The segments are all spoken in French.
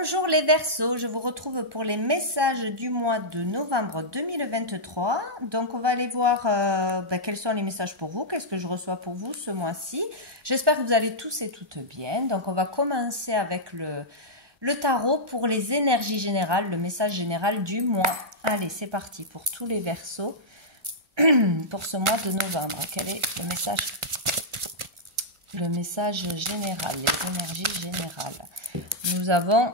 Bonjour les Verseaux, je vous retrouve pour les messages du mois de novembre 2023. Donc on va aller voir quels sont les messages pour vous, qu'est-ce que je reçois pour vous ce mois-ci. J'espère que vous allez tous et toutes bien. Donc on va commencer avec le tarot pour les énergies générales, le message général du mois. Allez, c'est parti pour tous les Verseaux pour ce mois de novembre. Quel est le message? Le message général, les énergies générales. Nous avons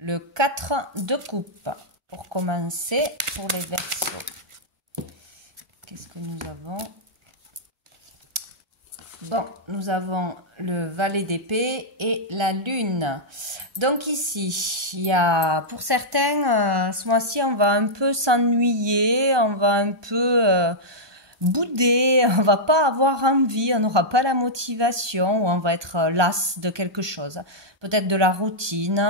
le 4 de coupe pour commencer pour les Verseaux. Qu'est-ce que nous avons? Bon, nous avons le valet d'épée et la lune. Donc ici, il y a pour certains, ce mois-ci, on va un peu s'ennuyer, on va un peu bouder, on va pas avoir envie, on n'aura pas la motivation, ou on va être las de quelque chose. Peut-être de la routine,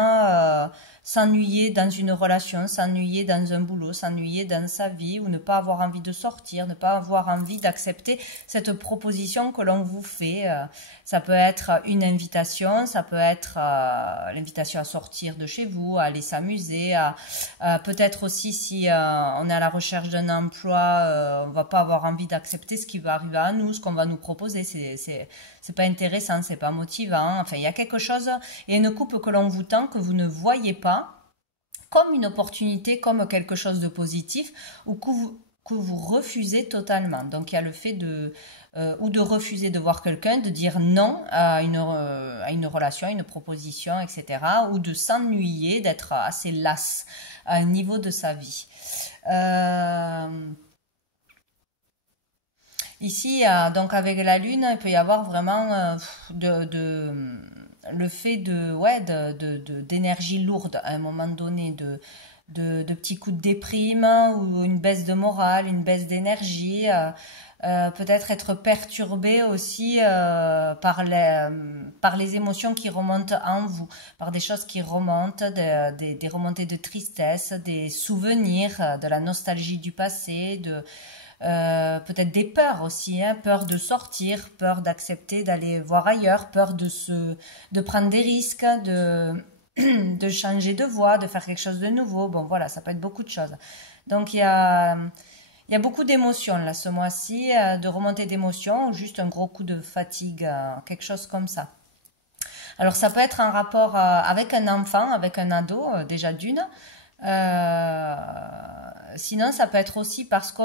s'ennuyer dans une relation, s'ennuyer dans un boulot, s'ennuyer dans sa vie, ou ne pas avoir envie de sortir, ne pas avoir envie d'accepter cette proposition que l'on vous fait. Ça peut être une invitation, ça peut être l'invitation à sortir de chez vous, à aller s'amuser, peut-être aussi si on est à la recherche d'un emploi, on va pas avoir envie d'accepter ce qui va arriver à nous, ce qu'on va nous proposer, c'est pas intéressant, c'est pas motivant. Enfin, il y a quelque chose, et une coupe que l'on vous tend, que vous ne voyez pas, comme une opportunité, comme quelque chose de positif, ou que vous refusez totalement. Donc il y a le fait de ou de refuser de voir quelqu'un, de dire non à une relation, à une proposition, etc. Ou de s'ennuyer, d'être assez las à un niveau de sa vie. Ici, donc avec la lune, il peut y avoir vraiment le fait d'énergie lourde à un moment donné, de petits coups de déprime ou une baisse de morale, une baisse d'énergie. Peut-être être perturbé aussi par les émotions qui remontent en vous, par des choses qui remontent, des remontées de tristesse, des souvenirs, de la nostalgie du passé, peut-être des peurs aussi, hein, peur de sortir, peur d'accepter d'aller voir ailleurs, peur de prendre des risques, de changer de voie, de faire quelque chose de nouveau. Bon, voilà, ça peut être beaucoup de choses. Donc, il y a beaucoup d'émotions là ce mois-ci, de remontée d'émotions, ou juste un gros coup de fatigue, quelque chose comme ça. Alors, ça peut être en rapport avec un enfant, avec un ado, déjà d'une. Sinon, ça peut être aussi parce que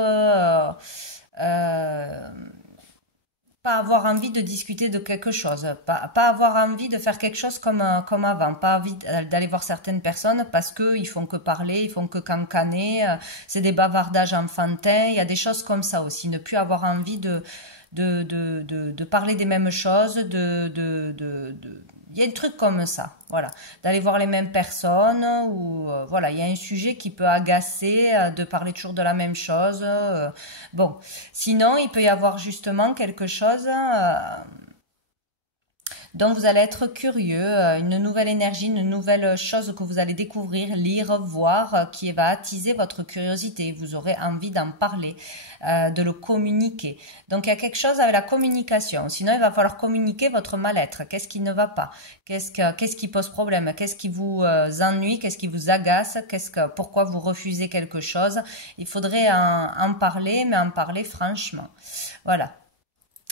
pas avoir envie de discuter de quelque chose, pas avoir envie de faire quelque chose comme avant, pas envie d'aller voir certaines personnes parce que ils font que parler, ils font que cancaner, c'est des bavardages enfantins, il y a des choses comme ça aussi, ne plus avoir envie de parler des mêmes choses, il y a un truc comme ça, voilà, d'aller voir les mêmes personnes, ou voilà, il y a un sujet qui peut agacer, de parler toujours de la même chose. Bon, sinon, il peut y avoir justement quelque chose dont vous allez être curieux, une nouvelle énergie, une nouvelle chose que vous allez découvrir, lire, voir, qui va attiser votre curiosité. Vous aurez envie d'en parler, de le communiquer. Donc il y a quelque chose avec la communication. Sinon, il va falloir communiquer votre mal-être. Qu'est-ce qui ne va pas? Qu'est-ce qui pose problème? Qu'est-ce qui vous ennuie? Qu'est-ce qui vous agace? Pourquoi vous refusez quelque chose? Il faudrait en parler, mais en parler franchement. Voilà.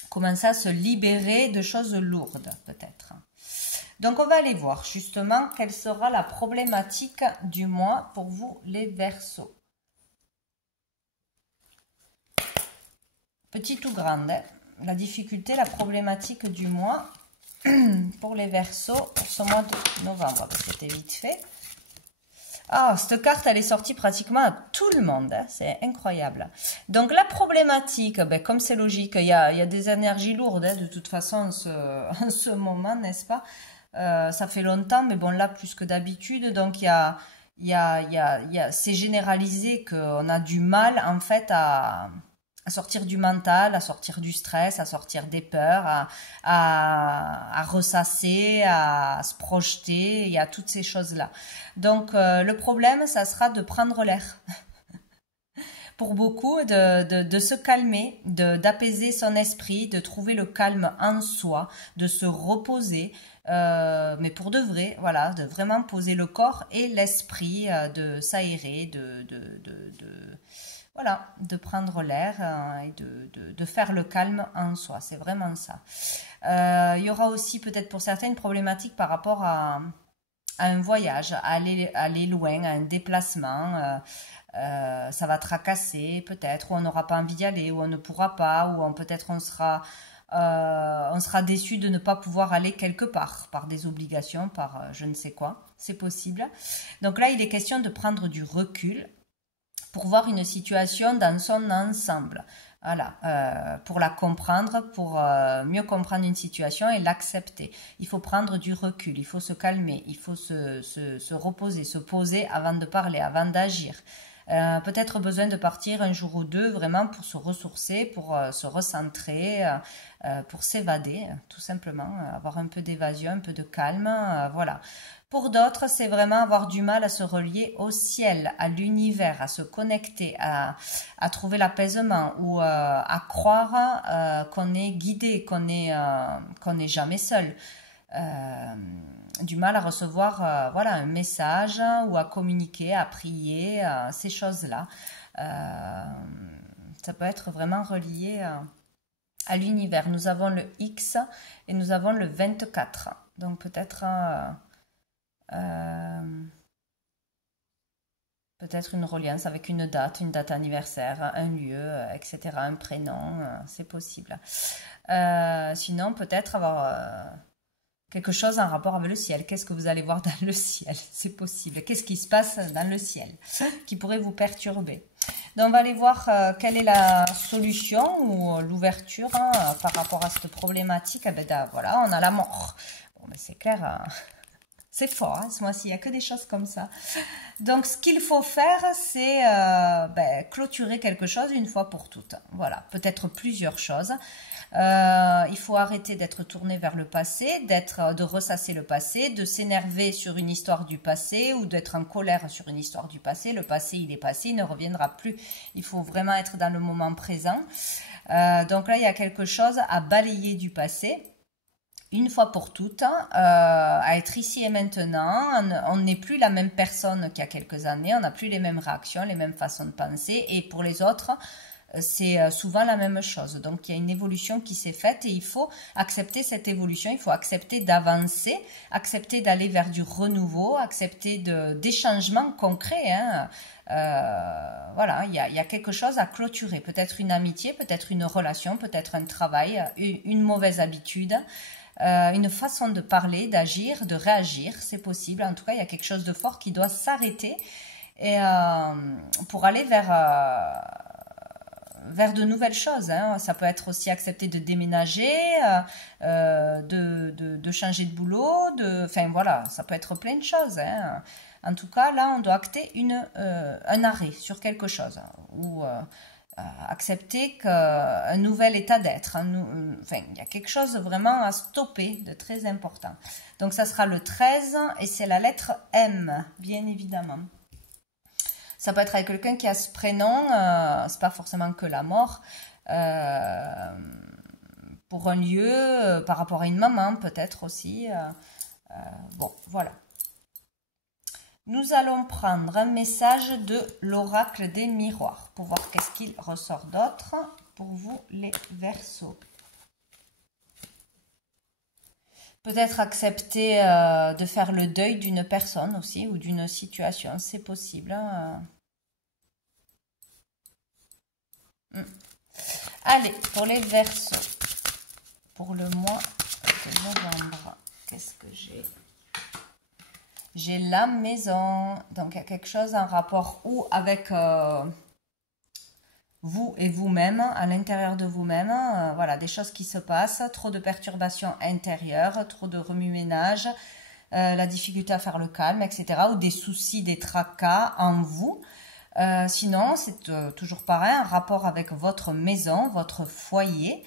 Commencer à se libérer de choses lourdes, peut-être. Donc, on va aller voir justement quelle sera la problématique du mois pour vous, les Verseaux. Petite ou grande, hein, la difficulté, la problématique du mois pour les Verseaux pour ce mois de novembre. C'était vite fait. Ah, cette carte, elle est sortie pratiquement à tout le monde. Hein, c'est incroyable. Donc, la problématique, comme c'est logique, il y a des énergies lourdes, hein, de toute façon, en ce moment, n'est-ce pas? Ça fait longtemps, mais bon, là, plus que d'habitude. Donc, c'est généralisé qu'on a du mal, en fait, à sortir du mental, à sortir du stress, à sortir des peurs, à ressasser, à se projeter, il y a toutes ces choses-là. Donc, le problème, ça sera de prendre l'air. pour beaucoup de se calmer, d'apaiser son esprit, de trouver le calme en soi, de se reposer, mais pour de vrai, voilà, de vraiment poser le corps et l'esprit, de s'aérer, voilà, de prendre l'air et de faire le calme en soi. C'est vraiment ça. Il y aura aussi peut-être pour certains une problématique par rapport à un voyage, à aller loin, à un déplacement. Ça va tracasser peut-être, ou on n'aura pas envie d'y aller, ou on ne pourra pas, ou peut-être on sera déçu de ne pas pouvoir aller quelque part, par des obligations, par je ne sais quoi. C'est possible. Donc là, il est question de prendre du recul pour voir une situation dans son ensemble. Voilà, pour la comprendre, pour mieux comprendre une situation et l'accepter. Il faut prendre du recul, il faut se calmer, il faut se reposer, se poser avant de parler, avant d'agir. Peut-être besoin de partir un jour ou deux vraiment pour se ressourcer, pour se recentrer, pour s'évader, tout simplement, avoir un peu d'évasion, un peu de calme, voilà. Pour d'autres, c'est vraiment avoir du mal à se relier au ciel, à l'univers, à se connecter, à trouver l'apaisement ou à croire qu'on est guidé, qu'on n'est jamais seul. Du mal à recevoir voilà, un message ou à communiquer, à prier, ces choses-là. Ça peut être vraiment relié à l'univers. Nous avons le X et nous avons le 24. Donc peut-être peut-être une reliance avec une date anniversaire, un lieu, etc., un prénom, c'est possible. Sinon, peut-être avoir quelque chose en rapport avec le ciel. Qu'est-ce que vous allez voir dans le ciel? C'est possible. Qu'est-ce qui se passe dans le ciel qui pourrait vous perturber? Donc, on va aller voir quelle est la solution ou l'ouverture par rapport à cette problématique. Eh ben, voilà, on a la mort. Bon, mais c'est clair... c'est fort, hein, ce mois-ci, il n'y a que des choses comme ça. Donc, ce qu'il faut faire, c'est clôturer quelque chose une fois pour toutes. Voilà, peut-être plusieurs choses. Il faut arrêter d'être tourné vers le passé, de ressasser le passé, de s'énerver sur une histoire du passé ou d'être en colère sur une histoire du passé. Le passé, il est passé, il ne reviendra plus. Il faut vraiment être dans le moment présent. Donc là, il y a quelque chose à balayer du passé. Une fois pour toutes, à être ici et maintenant. On n'est plus la même personne qu'il y a quelques années, on n'a plus les mêmes réactions, les mêmes façons de penser, et pour les autres, c'est souvent la même chose. Donc, il y a une évolution qui s'est faite et il faut accepter cette évolution, il faut accepter d'avancer, accepter d'aller vers du renouveau, accepter des changements concrets, hein. Voilà, il y a quelque chose à clôturer, peut-être une amitié, peut-être une relation, peut-être un travail, une mauvaise habitude, une façon de parler, d'agir, de réagir, c'est possible. En tout cas, il y a quelque chose de fort qui doit s'arrêter et pour aller vers de nouvelles choses, hein. Ça peut être aussi accepter de déménager, de changer de boulot, enfin voilà, ça peut être plein de choses, hein. En tout cas, là, on doit acter un arrêt sur quelque chose ou accepter qu'un nouvel état d'être, enfin, il y a quelque chose vraiment à stopper de très important. Donc, ça sera le 13 et c'est la lettre M, bien évidemment. Ça peut être avec quelqu'un qui a ce prénom, c'est pas forcément que la mort, pour un lieu, par rapport à une maman peut-être aussi. Bon, voilà. Nous allons prendre un message de l'oracle des miroirs pour voir qu'est-ce qu'il ressort d'autre pour vous les Verseaux. Peut-être accepter de faire le deuil d'une personne aussi ou d'une situation, c'est possible. Allez, pour les Verseaux, pour le mois de novembre, qu'est-ce que j'ai ? J'ai la maison, donc il y a quelque chose en rapport ou avec vous et vous-même, à l'intérieur de vous-même, voilà, des choses qui se passent, trop de perturbations intérieures, trop de remue-ménage, la difficulté à faire le calme, etc. Ou des soucis, des tracas en vous. Sinon, c'est toujours pareil, un rapport avec votre maison, votre foyer,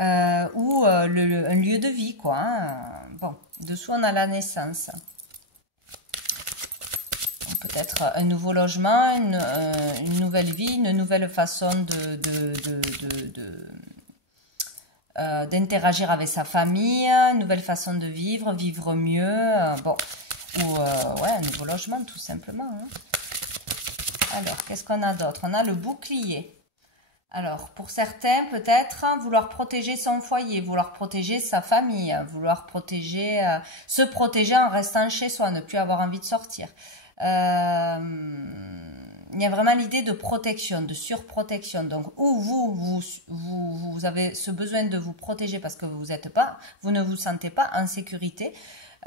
ou un lieu de vie, quoi. Hein. Bon, dessous on a la naissance. peut-être un nouveau logement, une nouvelle vie, une nouvelle façon d'interagir avec sa famille, une nouvelle façon de vivre, vivre mieux, bon, ou ouais, un nouveau logement tout simplement. Hein. Alors, qu'est-ce qu'on a d'autre? On a le bouclier. Alors, pour certains, peut-être, vouloir protéger son foyer, vouloir protéger sa famille, vouloir protéger, se protéger en restant chez soi, ne plus avoir envie de sortir. Il y a vraiment l'idée de protection, de surprotection. Donc, où vous avez ce besoin de vous protéger parce que vous ne vous sentez pas en sécurité.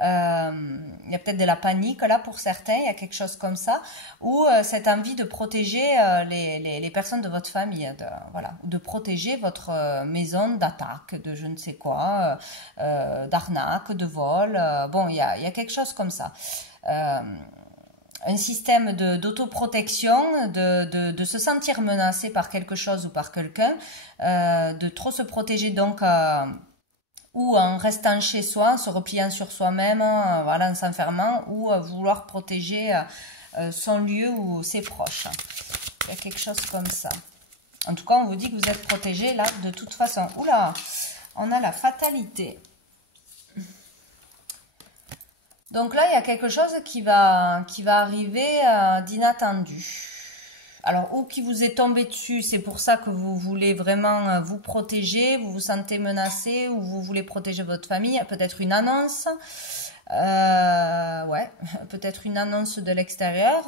Il y a peut-être de la panique là pour certains, il y a quelque chose comme ça, ou cette envie de protéger les personnes de votre famille, voilà, de protéger votre maison d'attaque, de je ne sais quoi, d'arnaque, de vol, bon, il y a quelque chose comme ça. Un système d'autoprotection, de se sentir menacé par quelque chose ou par quelqu'un, de trop se protéger donc ou en restant chez soi, en se repliant sur soi-même, voilà, en s'enfermant, ou vouloir protéger son lieu ou ses proches. Il y a quelque chose comme ça. En tout cas, on vous dit que vous êtes protégé là, de toute façon. Oula, on a la fatalité. Donc là, il y a quelque chose qui va arriver d'inattendu. Alors, ou qui vous est tombé dessus, c'est pour ça que vous voulez vraiment vous protéger, vous vous sentez menacé, ou vous voulez protéger votre famille, peut-être une annonce, ouais, peut-être une annonce de l'extérieur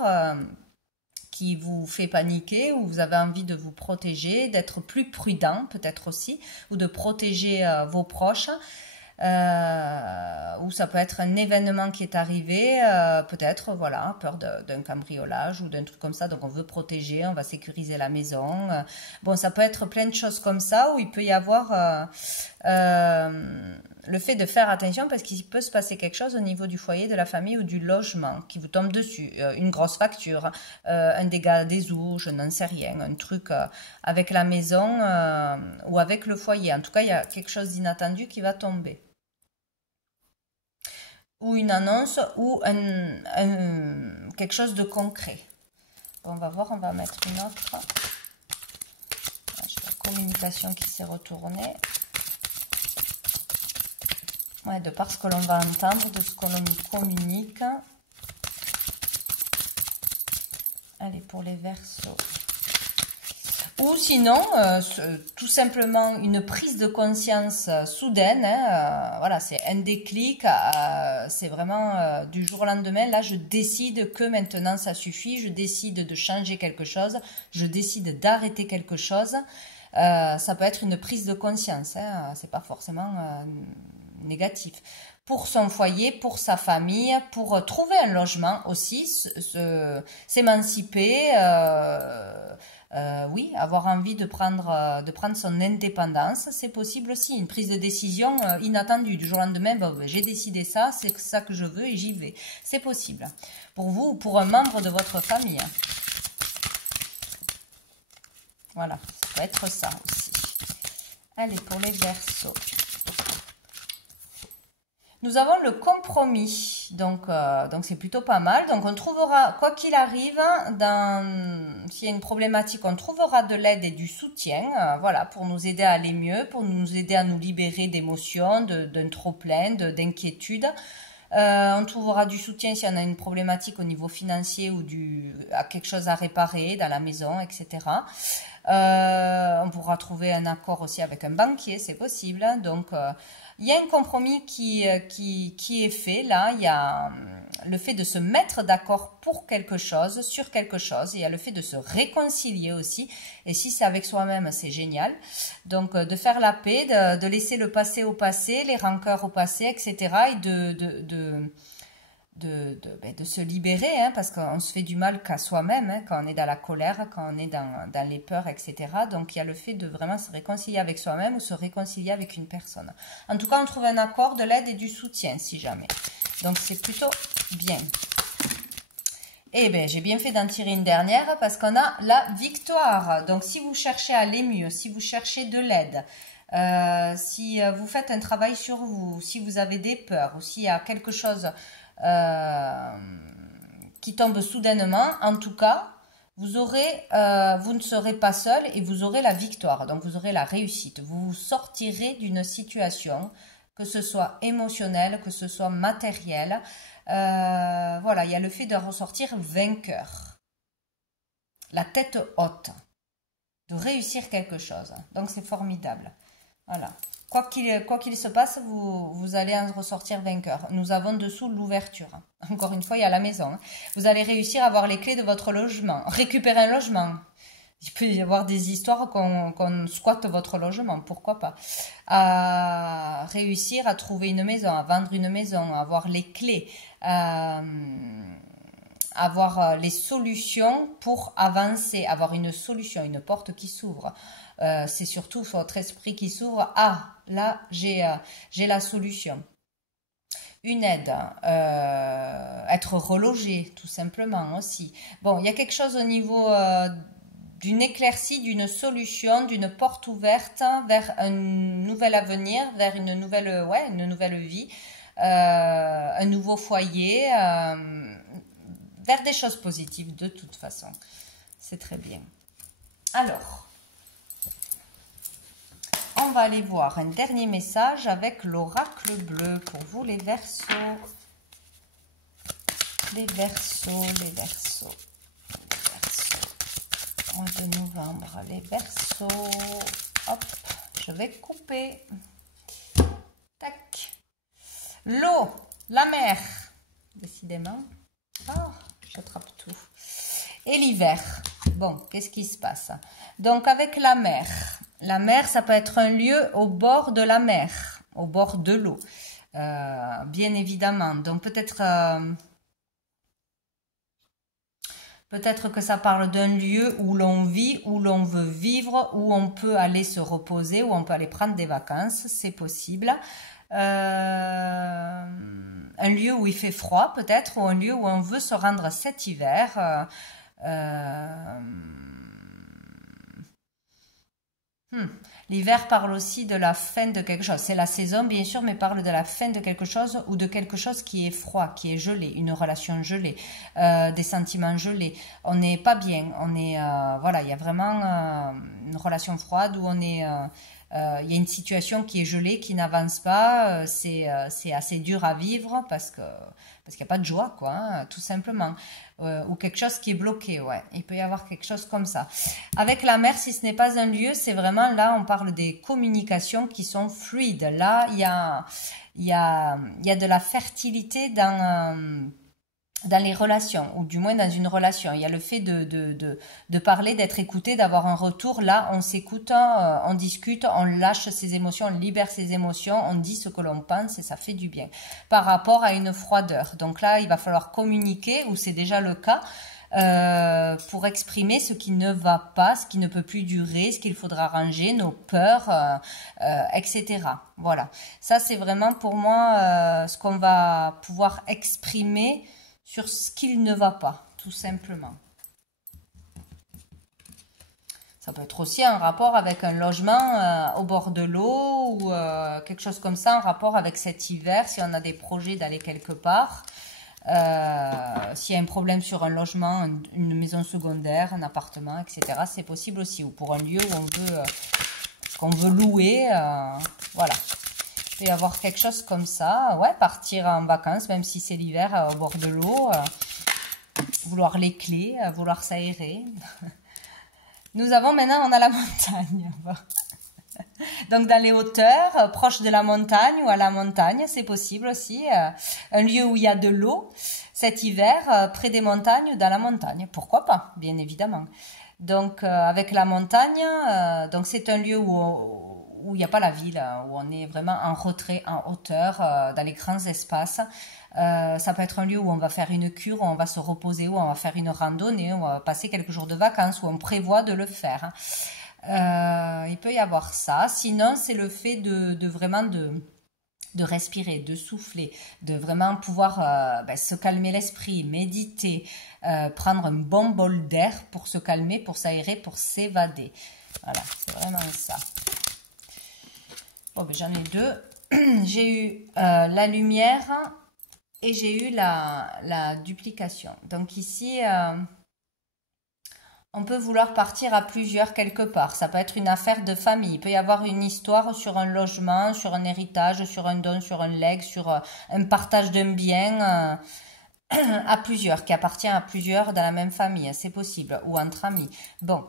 qui vous fait paniquer, ou vous avez envie de vous protéger, d'être plus prudent peut-être aussi, ou de protéger vos proches. Ou ça peut être un événement qui est arrivé, peut-être, voilà, peur d'un cambriolage ou d'un truc comme ça, donc on veut protéger, on va sécuriser la maison. Bon, ça peut être plein de choses comme ça, où il peut y avoir le fait de faire attention parce qu'il peut se passer quelque chose au niveau du foyer, de la famille ou du logement qui vous tombe dessus, une grosse facture, un dégât des eaux, je n'en sais rien, un truc avec la maison ou avec le foyer. En tout cas, il y a quelque chose d'inattendu qui va tomber. Ou une annonce, ou quelque chose de concret. Bon, on va voir, on va mettre une autre. J'ai la communication qui s'est retournée. Ouais, de par ce que l'on va entendre, de ce que l'on nous communique. Allez, pour les Verseaux. Ou sinon, tout simplement une prise de conscience soudaine. Hein, voilà, c'est un déclic. C'est vraiment du jour au lendemain. Là, je décide que maintenant, ça suffit. Je décide de changer quelque chose. Je décide d'arrêter quelque chose. Ça peut être une prise de conscience. Hein, c'est pas forcément négatif. Pour son foyer, pour sa famille, pour trouver un logement aussi, s'émanciper, oui, avoir envie de prendre son indépendance, c'est possible aussi. Une prise de décision inattendue. Du jour au lendemain, bon, j'ai décidé ça, c'est ça que je veux et j'y vais. C'est possible. Pour vous ou pour un membre de votre famille. Voilà, ça peut être ça aussi. Allez, pour les Verseaux. Nous avons le compromis, donc c'est plutôt pas mal. Donc on trouvera, quoi qu'il arrive, s'il y a une problématique, on trouvera de l'aide et du soutien, voilà, pour nous aider à aller mieux, pour nous aider à nous libérer d'émotions, d'un trop-plein, d'inquiétudes. On trouvera du soutien si on a une problématique au niveau financier ou à quelque chose à réparer dans la maison, etc. On pourra trouver un accord aussi avec un banquier, c'est possible. Donc, il y a un compromis qui est fait là. Il y a le fait de se mettre d'accord pour quelque chose, sur quelque chose. Il y a le fait de se réconcilier aussi. Et si c'est avec soi-même, c'est génial. Donc, de faire la paix, de laisser le passé au passé, les rancœurs au passé, etc. Et de se libérer, hein, parce qu'on se fait du mal qu'à soi-même, hein, quand on est dans la colère, quand on est dans les peurs, etc. Donc, il y a le fait de vraiment se réconcilier avec soi-même ou se réconcilier avec une personne. En tout cas, on trouve un accord, de l'aide et du soutien, si jamais. Donc, c'est plutôt bien. Eh bien, j'ai bien fait d'en tirer une dernière parce qu'on a la victoire. Donc, si vous cherchez à aller mieux, si vous cherchez de l'aide, si vous faites un travail sur vous, si vous avez des peurs, ou s'il y a quelque chose qui tombe soudainement, en tout cas, vous ne serez pas seul et vous aurez la victoire. Donc, vous aurez la réussite. Vous vous sortirez d'une situation, que ce soit émotionnelle, que ce soit matérielle. Voilà, il y a le fait de ressortir vainqueur. La tête haute. De réussir quelque chose. Donc, c'est formidable. Voilà. Quoi qu'il se passe, vous allez en ressortir vainqueur. Nous avons dessous l'ouverture. Encore une fois, il y a la maison. Vous allez réussir à avoir les clés de votre logement. Récupérer un logement. Il peut y avoir des histoires qu'on squatte votre logement. Pourquoi pas. À réussir à trouver une maison, à vendre une maison, à avoir les clés. Avoir les solutions pour avancer. Avoir une solution, une porte qui s'ouvre. C'est surtout votre esprit qui s'ouvre. Ah, là, j'ai la solution. Une aide, être relogé, tout simplement aussi. Bon, il y a quelque chose au niveau d'une éclaircie, d'une solution, d'une porte ouverte vers un nouvel avenir, vers une nouvelle vie, un nouveau foyer, vers des choses positives de toute façon. C'est très bien. Alors, on va aller voir un dernier message avec l'oracle bleu pour vous les Verseaux. Les Verseaux, les Verseaux, les Verseaux. Mois de novembre, les Verseaux. Hop, je vais couper. Tac. L'eau, la mer. Décidément. Oh, j'attrape tout. Et l'hiver. Bon, qu'est-ce qui se passe? Donc, avec la mer, ça peut être un lieu au bord de la mer, au bord de l'eau, bien évidemment. Donc, peut-être que ça parle d'un lieu où l'on vit, où l'on veut vivre, où on peut aller se reposer, où on peut aller prendre des vacances, c'est possible. Un lieu où il fait froid, peut-être, ou un lieu où on veut se rendre cet hiver. L'hiver parle aussi de la fin de quelque chose. C'est la saison, bien sûr, mais parle de la fin de quelque chose ou de quelque chose qui est froid, qui est gelé, une relation gelée, des sentiments gelés. On n'est pas bien. On est, voilà, il y a vraiment une relation froide où on est. Il y a une situation qui est gelée, qui n'avance pas. C'est assez dur à vivre parce qu'il n'y a pas de joie, quoi, hein, tout simplement. Ou quelque chose qui est bloqué, ouais. Il peut y avoir quelque chose comme ça. Avec la mer, si ce n'est pas un lieu, c'est vraiment, là, on parle des communications qui sont fluides. Là, il y a de la fertilité dans les relations, ou du moins dans une relation. Il y a le fait de parler, d'être écouté, d'avoir un retour. Là, on s'écoute, on discute, on lâche ses émotions, on libère ses émotions, on dit ce que l'on pense et ça fait du bien. Par rapport à une froideur. Donc là, il va falloir communiquer, ou c'est déjà le cas, pour exprimer ce qui ne va pas, ce qui ne peut plus durer, ce qu'il faudra ranger, nos peurs, etc. Voilà. Ça, c'est vraiment pour moi ce qu'on va pouvoir exprimer sur ce qu'il ne va pas, tout simplement. Ça peut être aussi un rapport avec un logement au bord de l'eau ou quelque chose comme ça, en rapport avec cet hiver, si on a des projets d'aller quelque part. S'il y a un problème sur un logement, une maison secondaire, un appartement, etc., c'est possible aussi. Ou pour un lieu où qu'on veut louer, voilà. Il peut y avoir quelque chose comme ça, ouais, partir en vacances, même si c'est l'hiver, au bord de l'eau, vouloir les clés, vouloir s'aérer. Nous avons maintenant, on a la montagne. Donc dans les hauteurs, proche de la montagne ou à la montagne, c'est possible aussi. Un lieu où il y a de l'eau cet hiver, près des montagnes ou dans la montagne. Pourquoi pas, bien évidemment. Donc avec la montagne, donc c'est un lieu où il n'y a pas la ville, où on est vraiment en retrait, en hauteur, dans les grands espaces. Ça peut être un lieu où on va faire une cure, où on va se reposer, où on va faire une randonnée, où on va passer quelques jours de vacances, où on prévoit de le faire. Il peut y avoir ça. Sinon, c'est le fait de vraiment de respirer, de souffler, de vraiment pouvoir se calmer l'esprit, méditer, prendre un bon bol d'air pour se calmer, pour s'aérer, pour s'évader. Voilà, c'est vraiment ça. Bon, ben, j'en ai deux. J'ai eu la lumière et j'ai eu la duplication. Donc ici, on peut vouloir partir à plusieurs quelque part. Ça peut être une affaire de famille. Il peut y avoir une histoire sur un logement, sur un héritage, sur un don, sur un legs, sur un partage d'un bien. À plusieurs, qui appartient à plusieurs dans la même famille, c'est possible, ou entre amis. Bon,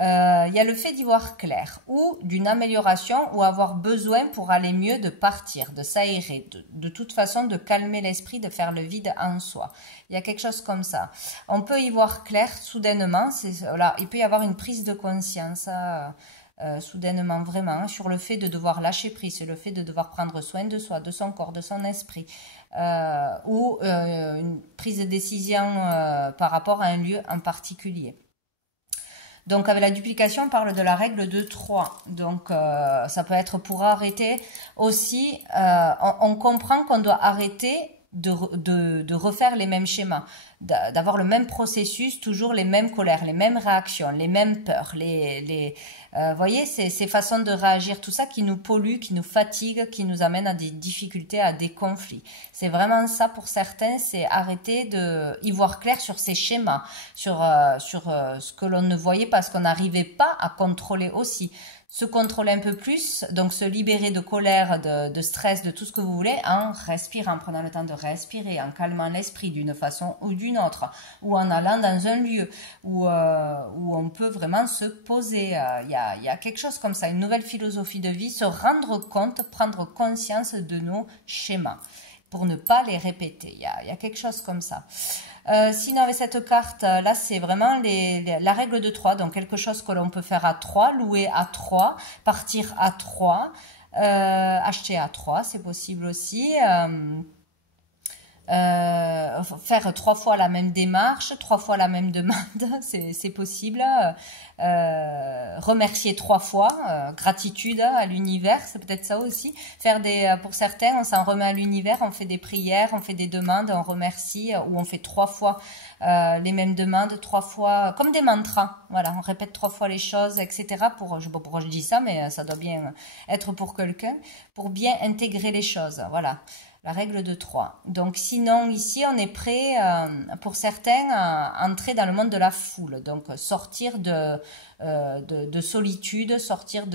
il y a le fait d'y voir clair, ou d'une amélioration, ou avoir besoin pour aller mieux de partir, de s'aérer, de toute façon de calmer l'esprit, de faire le vide en soi. Il y a quelque chose comme ça. On peut y voir clair soudainement, voilà, il peut y avoir une prise de conscience. Soudainement vraiment sur le fait de devoir lâcher prise, le fait de devoir prendre soin de soi, de son corps, de son esprit, ou une prise de décision par rapport à un lieu en particulier. Donc avec la duplication, on parle de la règle de 3. Donc ça peut être pour arrêter aussi, on comprend qu'on doit arrêter de refaire les mêmes schémas, d'avoir le même processus, toujours les mêmes colères, les mêmes réactions, les mêmes peurs, voyez, ces façons de réagir, tout ça qui nous pollue, qui nous fatigue, qui nous amène à des difficultés, à des conflits. C'est vraiment ça pour certains, c'est arrêter de y voir clair sur ces schémas, sur ce que l'on ne voyait pas, ce qu'on n'arrivait pas à contrôler aussi. Se contrôler un peu plus, donc se libérer de colère, de stress, de tout ce que vous voulez, en respirant, en prenant le temps de respirer, en calmant l'esprit d'une façon ou d'une autre, ou en allant dans un lieu où on peut vraiment se poser. Il y a quelque chose comme ça, une nouvelle philosophie de vie, se rendre compte, prendre conscience de nos schémas, pour ne pas les répéter. Il y a quelque chose comme ça. Sinon, avec cette carte, là, c'est vraiment la règle de 3. Donc, quelque chose que l'on peut faire à 3, louer à 3, partir à 3, acheter à 3, c'est possible aussi. Faire 3 fois la même démarche, 3 fois la même demande, c'est possible. Remercier 3 fois, gratitude à l'univers, c'est peut-être ça aussi. Pour certains, on s'en remet à l'univers, on fait des prières, on fait des demandes, on remercie, ou on fait 3 fois les mêmes demandes, 3 fois, comme des mantras. Voilà, on répète 3 fois les choses, etc. Je sais pas pourquoi je dis ça, mais ça doit bien être pour quelqu'un, pour bien intégrer les choses. Voilà. La règle de 3. Donc sinon, ici, on est prêt, pour certains, à entrer dans le monde de la foule. Donc sortir de solitude, sortir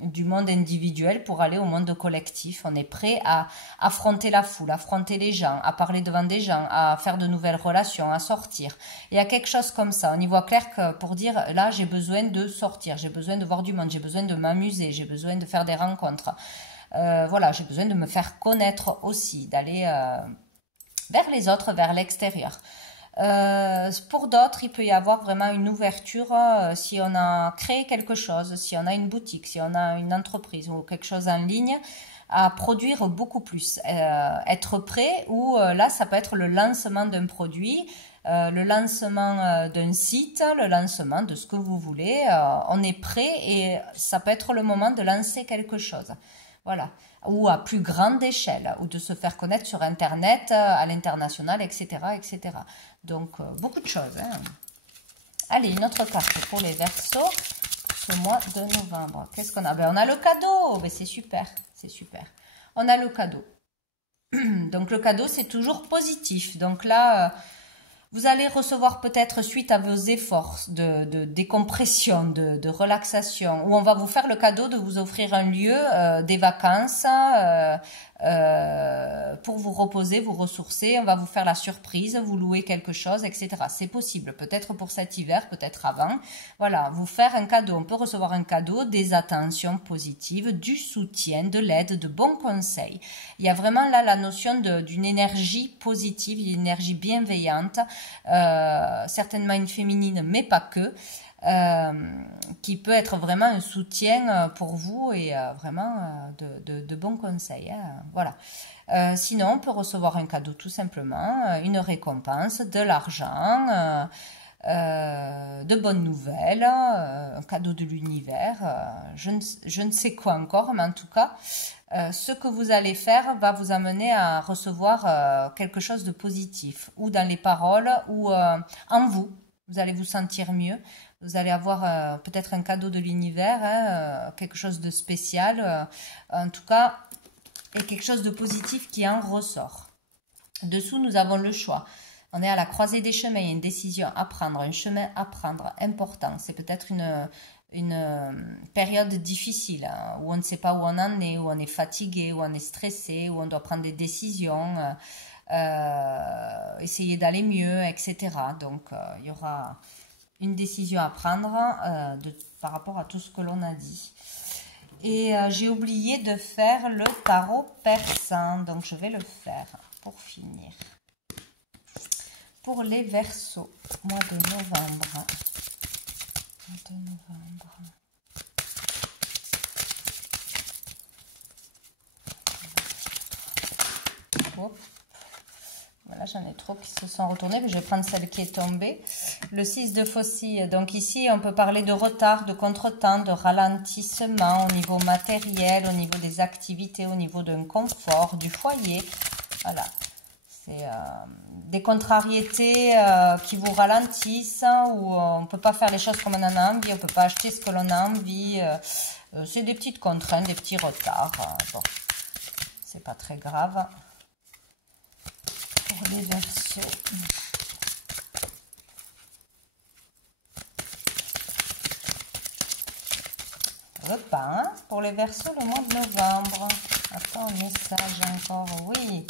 du monde individuel pour aller au monde collectif. On est prêt à affronter la foule, affronter les gens, à parler devant des gens, à faire de nouvelles relations, à sortir. Il y a quelque chose comme ça. On y voit clair que pour dire, là, j'ai besoin de sortir, j'ai besoin de voir du monde, j'ai besoin de m'amuser, j'ai besoin de faire des rencontres. Voilà, j'ai besoin de me faire connaître aussi, d'aller vers les autres, vers l'extérieur. Pour d'autres, il peut y avoir vraiment une ouverture si on a créé quelque chose, si on a une boutique, si on a une entreprise ou quelque chose en ligne, à produire beaucoup plus, être prêt, ou là, ça peut être le lancement d'un produit, le lancement d'un site, le lancement de ce que vous voulez. On est prêt et ça peut être le moment de lancer quelque chose. Voilà, ou à plus grande échelle, ou de se faire connaître sur Internet, à l'international, etc., etc. Donc, beaucoup de choses. Hein. Allez, une autre carte pour les Verseaux, pour ce mois de novembre. Qu'est-ce qu'on a? On a le cadeau, c'est super, c'est super. On a le cadeau. Donc, le cadeau, c'est toujours positif. Donc là, vous allez recevoir peut-être suite à vos efforts de décompression, de relaxation, où on va vous faire le cadeau de vous offrir un lieu, des vacances, pour vous reposer, vous ressourcer. On va vous faire la surprise, vous louer quelque chose, etc. C'est possible, peut-être pour cet hiver, peut-être avant. Voilà, vous faire un cadeau. On peut recevoir un cadeau, des attentions positives, du soutien, de l'aide, de bons conseils. Il y a vraiment là la notion d'une énergie positive, une énergie bienveillante, certainement une féminine, mais pas que. Qui peut être vraiment un soutien pour vous et vraiment de bons conseils. Hein, voilà. Sinon, on peut recevoir un cadeau tout simplement, une récompense, de l'argent, de bonnes nouvelles, un cadeau de l'univers, je ne sais quoi encore, mais en tout cas, ce que vous allez faire va vous amener à recevoir quelque chose de positif, ou dans les paroles, ou en vous. Vous allez vous sentir mieux. Vous allez avoir peut-être un cadeau de l'univers, hein, quelque chose de spécial. En tout cas, et quelque chose de positif qui en ressort. Dessous, nous avons le choix. On est à la croisée des chemins, il y a une décision à prendre, un chemin à prendre important. C'est peut-être une période difficile, hein, où on ne sait pas où on en est, où on est fatigué, où on est stressé, où on doit prendre des décisions, essayer d'aller mieux, etc. Donc, il y aura une décision à prendre par rapport à tout ce que l'on a dit. Et j'ai oublié de faire le tarot persan, donc je vais le faire pour finir. Pour les Verseaux, mois de novembre. Hop. Voilà, j'en ai trop qui se sont retournés, mais je vais prendre celle qui est tombée. Le 6 de faucille. Donc ici, on peut parler de retard, de contretemps, de ralentissement au niveau matériel, au niveau des activités, au niveau d'un confort, du foyer. Voilà. C'est des contrariétés qui vous ralentissent, où on ne peut pas faire les choses comme on en a envie, on ne peut pas acheter ce que l'on a envie. C'est des petites contraintes, des petits retards. Bon, c'est pas très grave. Pour les Verseaux. Repas, hein, pour les Verseaux le mois de novembre. Attends, un message encore, oui.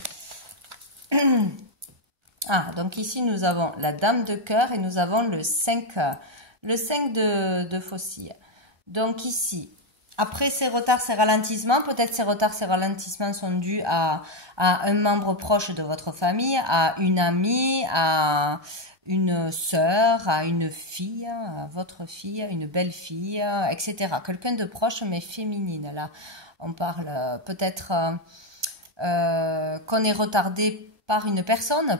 Ah, donc ici nous avons la dame de cœur et nous avons le 5 de faucille. Donc ici, après ces retards, ces ralentissements, peut-être ces retards, ces ralentissements sont dus à un membre proche de votre famille, à une amie, à une sœur, à une fille, à votre fille, une belle-fille, etc. Quelqu'un de proche mais féminine. Là, on parle peut-être qu'on est retardé par une personne,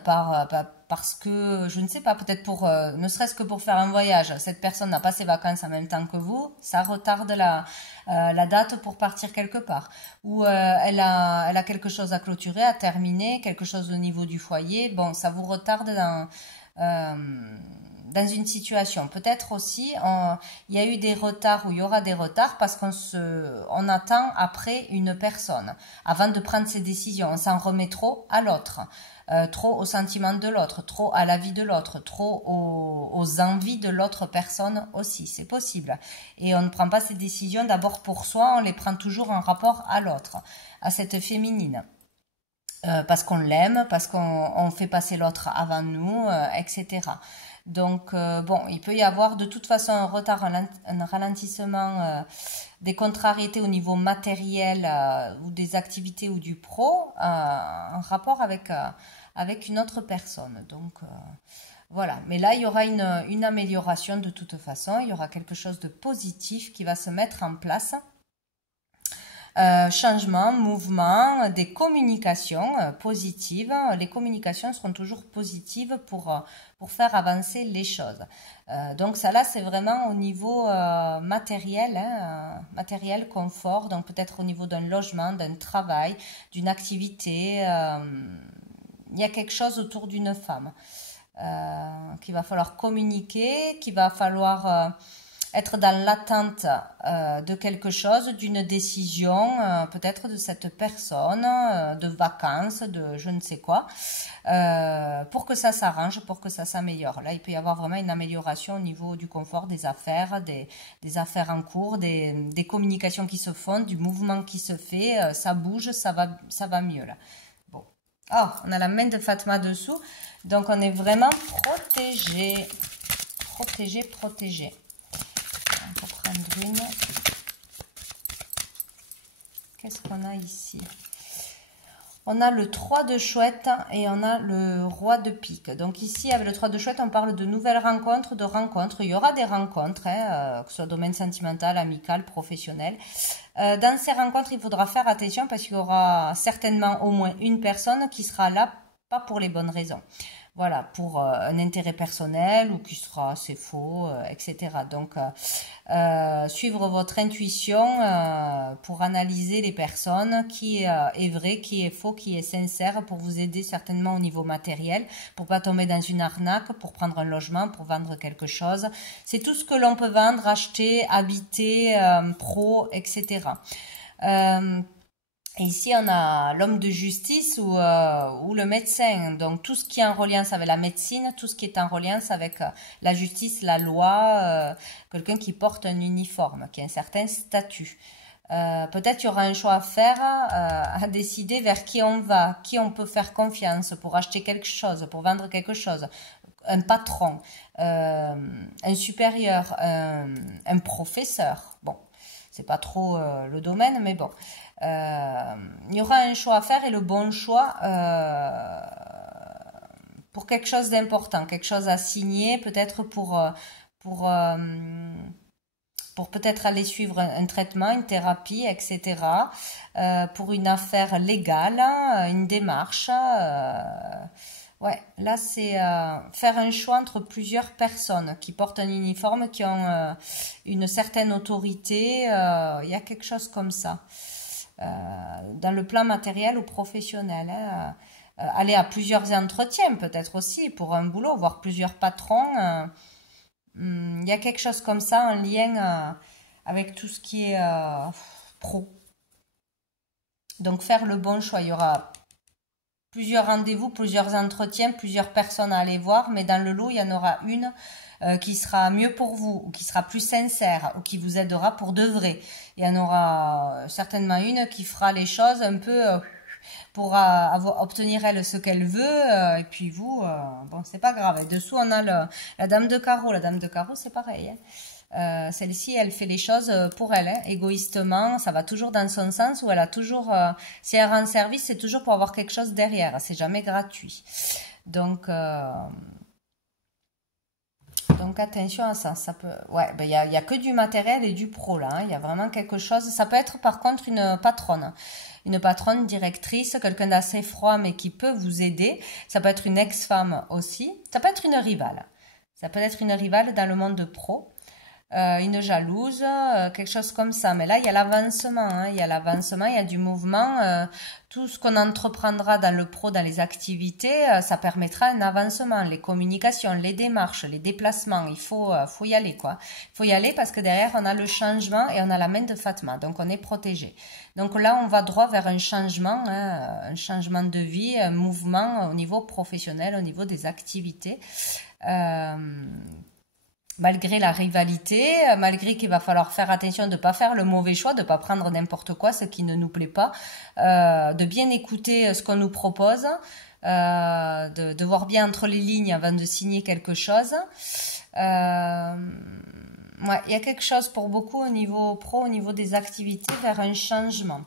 parce que, je ne sais pas, peut-être pour, ne serait-ce que pour faire un voyage, cette personne n'a pas ses vacances en même temps que vous, ça retarde la date pour partir quelque part. Ou elle a quelque chose à clôturer, à terminer, quelque chose au niveau du foyer, bon, ça vous retarde dans une situation. Peut-être aussi, il y a eu des retards ou il y aura des retards parce on attend après une personne avant de prendre ses décisions. On s'en remet trop à l'autre, trop aux sentiments de l'autre, trop à la vie de l'autre, trop aux envies de l'autre personne aussi. C'est possible. Et on ne prend pas ces décisions d'abord pour soi, on les prend toujours en rapport à l'autre, à cette féminine. Parce qu'on l'aime, parce qu'on fait passer l'autre avant nous, etc. Donc, bon, il peut y avoir de toute façon un retard, un ralentissement, des contrariétés au niveau matériel ou des activités ou du pro en rapport avec une autre personne. Donc, voilà. Mais là, il y aura une amélioration de toute façon. Il y aura quelque chose de positif qui va se mettre en place. Changement, mouvement, des communications positives. Les communications seront toujours positives pour faire avancer les choses. Donc ça là, c'est vraiment au niveau matériel, hein, matériel, confort, donc peut-être au niveau d'un logement, d'un travail, d'une activité. Il y a quelque chose autour d'une femme qu'il va falloir communiquer, qu'il va falloir être dans l'attente de quelque chose, d'une décision, peut-être de cette personne, de vacances, de je ne sais quoi, pour que ça s'arrange, pour que ça s'améliore. Là, il peut y avoir vraiment une amélioration au niveau du confort des affaires, des affaires en cours, des communications qui se font, du mouvement qui se fait, ça bouge, ça va mieux là. Bon. Oh, on a la main de Fatma dessous, donc on est vraiment protégé. Protégé. On va prendre une. Qu'est-ce qu'on a ici? On a le 3 de chouette et on a le roi de pique. Donc ici, avec le 3 de chouette, on parle de nouvelles rencontres, de rencontres. Il y aura des rencontres, hein, que ce soit domaine sentimental, amical, professionnel. Dans ces rencontres, il faudra faire attention parce qu'il y aura certainement au moins une personne qui sera là, pas pour les bonnes raisons. Voilà, pour un intérêt personnel ou qui sera assez faux, etc. Donc, suivre votre intuition pour analyser les personnes, qui est vrai, qui est faux, qui est sincère, pour vous aider certainement au niveau matériel, pour pas tomber dans une arnaque, pour prendre un logement, pour vendre quelque chose. C'est tout ce que l'on peut vendre, acheter, habiter, pro, etc. Et ici, on a l'homme de justice ou le médecin. Donc, tout ce qui est en reliance avec la médecine, tout ce qui est en reliance avec la justice, la loi, quelqu'un qui porte un uniforme, qui a un certain statut. Peut-être il y aura un choix à faire, à décider vers qui on va, qui on peut faire confiance pour acheter quelque chose, pour vendre quelque chose. Un patron, un supérieur, un professeur. Bon, c'est pas trop le domaine, mais bon. Il y aura un choix à faire et le bon choix pour quelque chose d'important, quelque chose à signer, peut-être pour, pour peut-être aller suivre un traitement, une thérapie, etc. Pour une affaire légale, une démarche. Ouais, là c'est faire un choix entre plusieurs personnes qui portent un uniforme, qui ont une certaine autorité. Il y a quelque chose comme ça. Dans le plan matériel ou professionnel. Hein. Aller à plusieurs entretiens peut-être aussi pour un boulot, voir plusieurs patrons. Il y a quelque chose comme ça en lien avec tout ce qui est pro. Donc faire le bon choix. Il y aura plusieurs rendez-vous, plusieurs entretiens, plusieurs personnes à aller voir, mais dans le lot, il y en aura une qui sera mieux pour vous, ou qui sera plus sincère, ou qui vous aidera pour de vrai. Il y en aura certainement une qui fera les choses un peu pour obtenir elle ce qu'elle veut, et puis vous, bon, c'est pas grave. Et dessous, on a la dame de carreau. La dame de carreau, c'est pareil. Hein. Celle-ci, elle fait les choses pour elle, hein, égoïstement. Ça va toujours dans son sens, où elle a toujours, si elle rend service, c'est toujours pour avoir quelque chose derrière. C'est jamais gratuit. Donc attention à ça. Ça peut, ouais, ben y a que du matériel et du pro là. Il y a vraiment quelque chose. Ça peut être par contre une patronne directrice, quelqu'un d'assez froid mais qui peut vous aider. Ça peut être une ex-femme aussi. Ça peut être une rivale. Ça peut être une rivale dans le monde pro. Une jalouse, quelque chose comme ça. Mais là, il y a l'avancement, hein, il y a l'avancement, il y a du mouvement. Tout ce qu'on entreprendra dans le pro, dans les activités, ça permettra un avancement. Les communications, les démarches, les déplacements, il faut y aller, quoi. Il faut y aller parce que derrière, on a le changement et on a la main de Fatma, donc on est protégé. Donc là, on va droit vers un changement, hein, un changement de vie, un mouvement au niveau professionnel, au niveau des activités. Malgré la rivalité, malgré qu'il va falloir faire attention de ne pas faire le mauvais choix, de ne pas prendre n'importe quoi, ce qui ne nous plaît pas, de bien écouter ce qu'on nous propose, de voir bien entre les lignes avant de signer quelque chose. Ouais, il y a quelque chose pour beaucoup au niveau pro, au niveau des activités, vers un changement.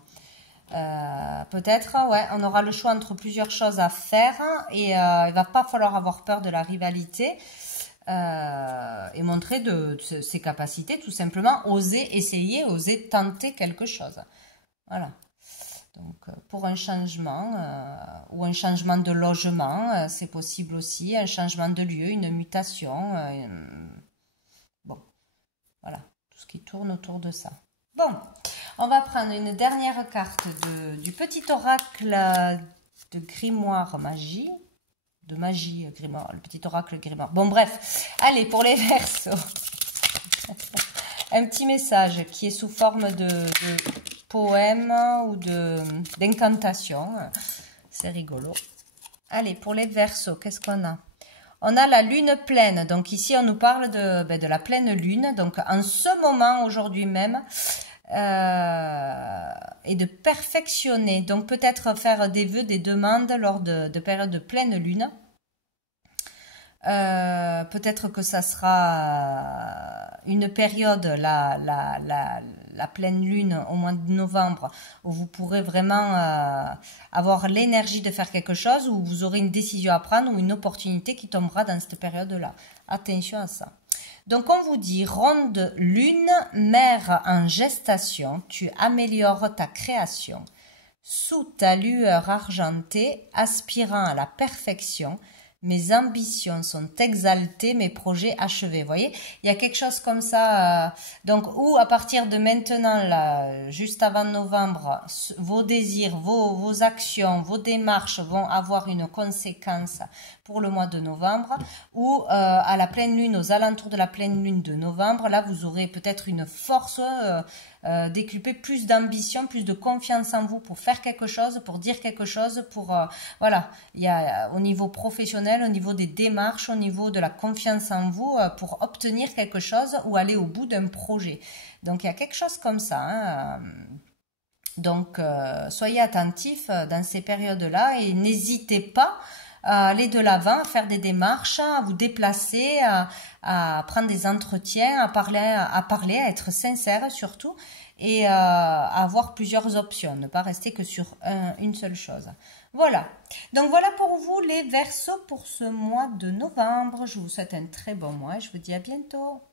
Peut-être, ouais, on aura le choix entre plusieurs choses à faire et il va pas falloir avoir peur de la rivalité. Et montrer ses capacités, tout simplement, oser essayer, oser tenter quelque chose. Voilà. Donc, pour un changement ou un changement de logement, c'est possible aussi, un changement de lieu, une mutation. Bon, voilà, tout ce qui tourne autour de ça. Bon, on va prendre une dernière carte du petit oracle de grimoire magie. De magie grimoire, le petit oracle grimoire. Bon bref, allez pour les Verseaux. Un petit message qui est sous forme de poème ou d'incantation. C'est rigolo. Allez, pour les Verseaux, qu'est-ce qu'on a? On a la lune pleine. Donc ici, on nous parle de la pleine lune. Donc en ce moment, aujourd'hui même, et de perfectionner. Donc peut-être faire des vœux, des demandes lors de périodes de pleine lune. Peut-être que ça sera une période, la pleine lune au mois de novembre, où vous pourrez vraiment avoir l'énergie de faire quelque chose, où vous aurez une décision à prendre ou une opportunité qui tombera dans cette période-là. Attention à ça. Donc on vous dit, ronde lune, mère en gestation, tu améliores ta création. Sous ta lueur argentée, aspirant à la perfection, mes ambitions sont exaltées, mes projets achevés. Vous voyez, il y a quelque chose comme ça. Donc, où à partir de maintenant, là, juste avant novembre, vos désirs, vos actions, vos démarches vont avoir une conséquence pour le mois de novembre. Ou à la pleine lune, aux alentours de la pleine lune de novembre, là, vous aurez peut-être une force décupler plus d'ambition, plus de confiance en vous pour faire quelque chose, pour dire quelque chose, pour voilà, il y a au niveau professionnel, au niveau des démarches, au niveau de la confiance en vous pour obtenir quelque chose ou aller au bout d'un projet. Donc il y a quelque chose comme ça, hein. Donc soyez attentifs dans ces périodes-là et n'hésitez pas à aller de l'avant, à faire des démarches, à vous déplacer, à prendre des entretiens, à parler, à être sincère surtout, et à avoir plusieurs options, ne pas rester que sur une seule chose. Voilà. Donc voilà pour vous les Verseaux pour ce mois de novembre. Je vous souhaite un très bon mois et je vous dis à bientôt.